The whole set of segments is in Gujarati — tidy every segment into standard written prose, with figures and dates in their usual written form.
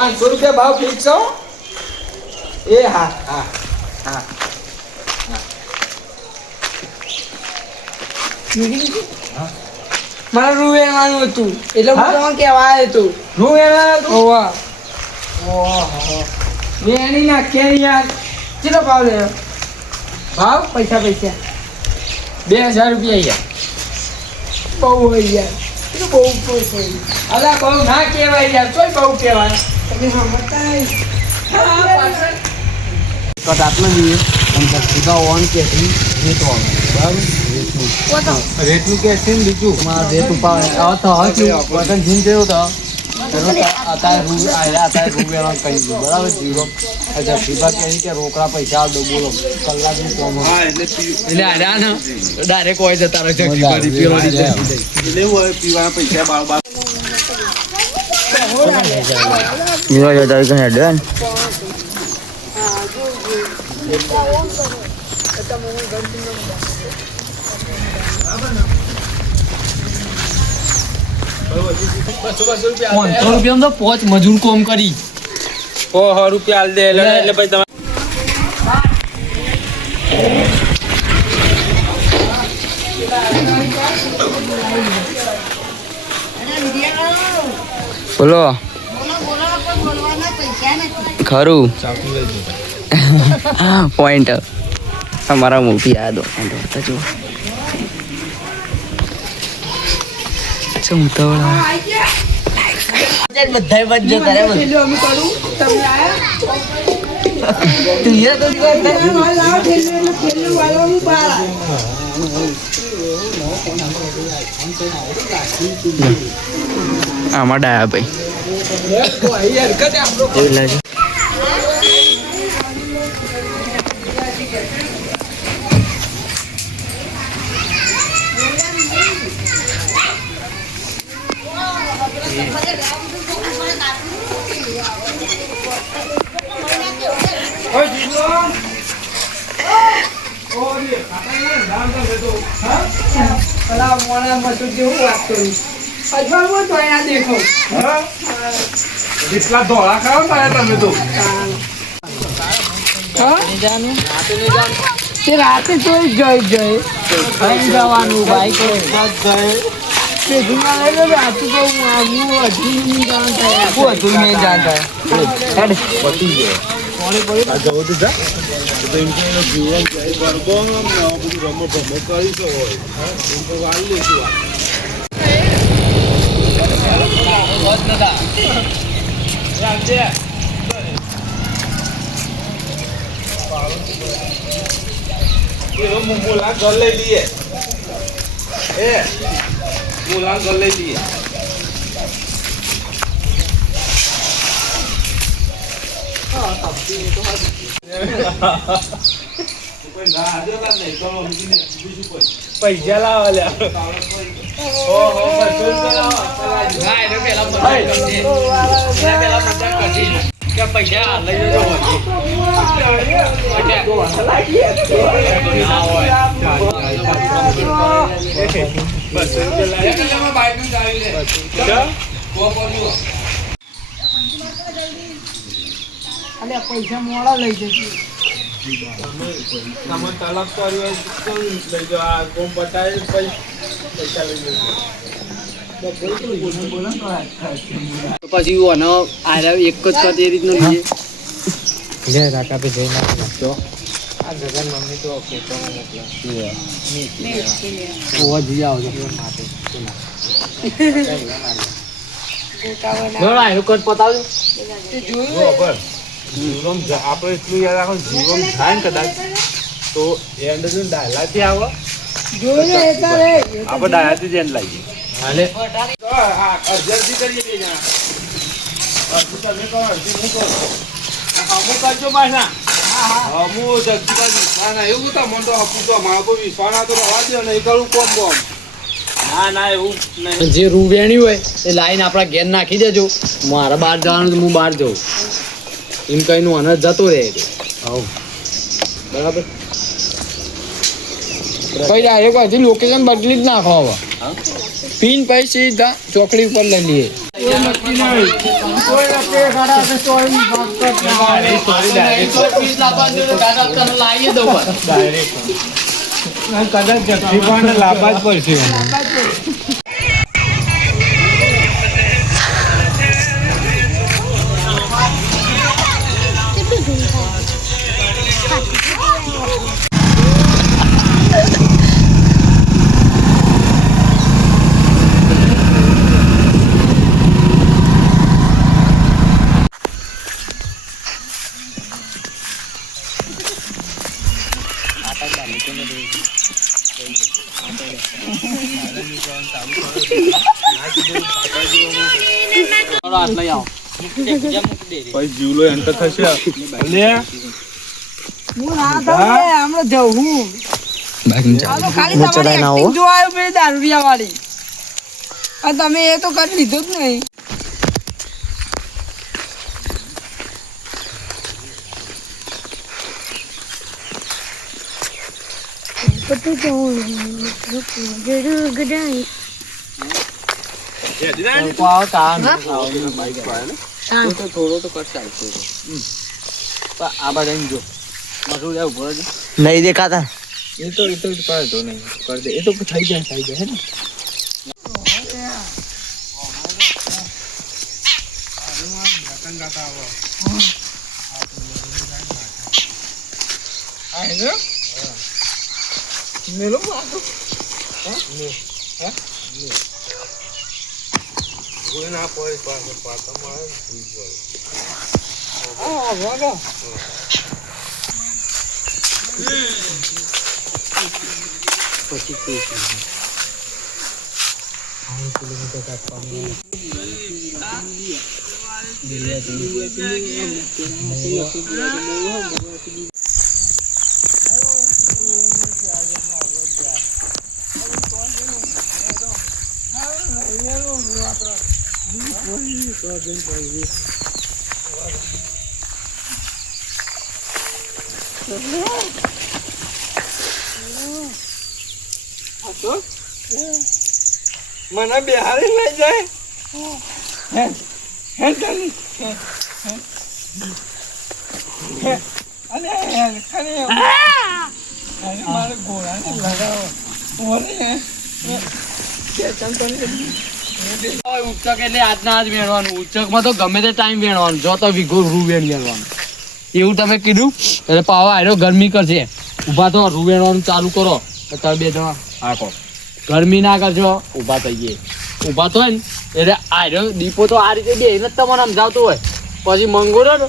₹500 ભાવ ફિક્સ હો. એ હા હા હા મારે રૂ વેણવાનું હતું એટલે હું તમને કહેવા આવ્યો હતો. રૂ વેણવાનું હતું? ઓવા ઓહો વેણી નાખીએ યાર. કેટલો ભાવ લે? ભાવ પૈસા ₹2000 યાર. બહુ હોય યાર. એ તો બહુ પૈસા. અલા બહુ ના કહેવાય યાર. તોય બહુ કહેવાય. તમે સમજતા નહીં. કટ આટલો જોઈએ અને સીધા ઓન કે રેટવાનું બરાબર રેટનું કે છે ને બીજું રેટ ઉપાડે હવે તો હવે વતન જીન જેવું તો અત્યારે રૂ વેળા કહી દઉં બરાબર જીરો અચ્છા સીધા કે રોકડા પૈસા આલ દો બોલો કલાકનું કામ એટલે આડ્યા ને ડાયરેક્ટ હોય જતા રહે છે પીવાના પૈસા બાર ₹500 તો પોચ મજૂર કોમ કરી ₹100 આલ દે એટલે પછી તમે બોલો ખરું પોઈન્ટ અમારા મોટી યાદો જો બધા બજો તારે અમે કરું તમને આમાં ડાયા ભાઈ એવી લાગે જેટલા ધોળા ખાવ ને તમે તો તે રાતે જોઈ જવાનું બાઈક મુલા ઘર લઈ લઈએ મુલા ઘર લઈ લઈએ પૈસા લાવા લ્યા પૈસા લઈ પૈસા મોડા લઈ જશે તમે તલબ કર્યું લઈ જાઓ આ ગોમ બતાવી પૈસા લઈ જજો પછી આનો આર્યા એક જ કદ એ રીતનો લઈએ લે રાકા પે જઈ નાખજો આ જગન મમ્મી તો ખેતરમાં મોકલા ઓવા જી આવો છો માટે આપણે એટલું યાદ રાખો જીવન થાય ને કદાચ તો એન્ડ ડાયલાથી આવે આપણે ડાયલાથી જ એન્ડ લાવીએ હાલે અરજી કરીએ અરજી તમે કહો અરજી હું કહું અમુક કરજો પાછા અમુક જગજી ના એવું તો મને તો આપું તો મારો વિશ્વાસ તો રવા દો ને એ કરું કોમ બોમ ના એવું નહીં જે રૂ વેણી હોય એ લાઈન આપણા ઘેર નાખી દેજો મારા બહાર જવાનું તો હું બહાર જાઉં એમ કઈનું અનજ જતો રહે બરાબર કઈ ડાયરેક્ટ હજી લોકેશન બદલી જ નાખો હવે પિન પછી સીધા ચોકડી ઉપર લઈ લઈએ કોઈ નક્કી નહીં. કોઈ નક્કી ખરા છે, ચોરી વાત કરતા. કદાચ જગજી પણ લાવવા જ પડશે. જીવલો એન્ટર થશે. હું ના થાઉં લે, હમણાં જાઉં હું. આ તો ખાલી તમારી acting જોવા આવ્યો પેલી દારૂડિયાવાળી. અને તમે એ તો કરી લીધું જ નહીં. નહીં દેખાતા એ તો કરતો નહીં કર દે એ તો થઈ જાય હે ને મને બિહારી લઈ જાય. મારે ઘોડાને લગાવો. ઉચક એટલે આજના આજ વેણવાનું. ઉચકમાં તો ગમે તે ટાઈમ વેણવાનું. જો તો વિઘો રૂ વેણવાનું એવું તમે કીધું એટલે પાવા આયરો ગરમી કરશે. ઊભા તો રૂ વેણવાનું ચાલુ કરો. તમે બે જણા હાકો ગરમી ના કરજો. ઊભા થઈએ ઊભા તો હોય ને એટલે આયરો દીપો તો આ રીતે બે એને જ તમને સમજાવતો હોય. પછી મંગોરો ને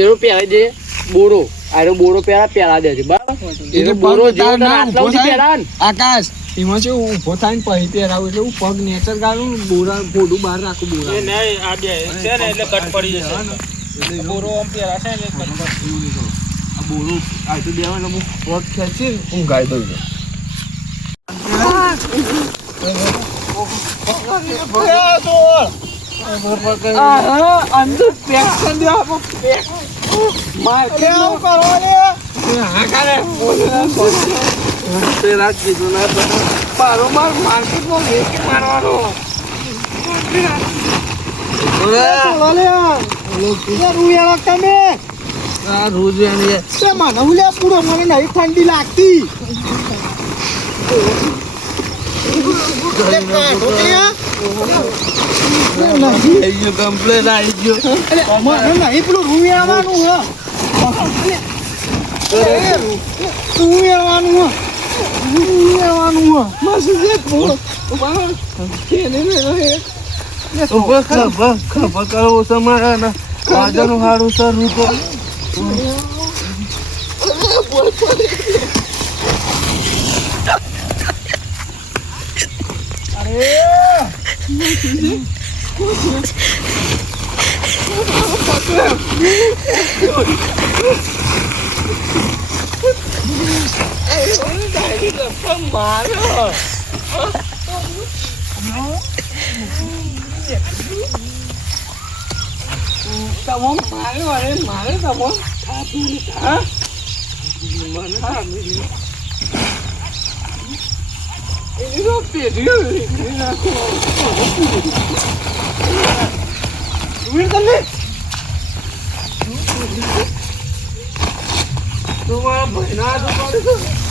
એનો પહેરાઈ દે બોરો. આયરો બોરો પહેરા દે છે બરાબર. એટલે બોરો જેવો તને આટલા સુધી પહેરાવે ને આકાશ એમાં છે ઉભો થાય ને પછી પહેરાવું એટલે હું પગ નેચર ગાળું બોરા ફોટું બહાર રાખું બોરા. આ બે છે ને એટલે કટ પડી જશે. બોરો આમ પહેરાશે ને કટ પડી. આ બોરો આ તો દેવાનો હું પગ ખેંચી હું ગાય દઉં છું. અંદર પેક કરી દો. માર્કેટ નું કરો ને. હા કરે પેલા કીધું ના મારો માર માર્કેટ માં વેચ મારવાનો. પૂરો મને નહીં ઠંડી લાગતી. કમ્પ્લેન આવી ગયો. નહીં પેલું રૂવેવાનું ખબર કરો તમારા વાજનું સારું સર રૂપો તો મારા ભાઈ ના તો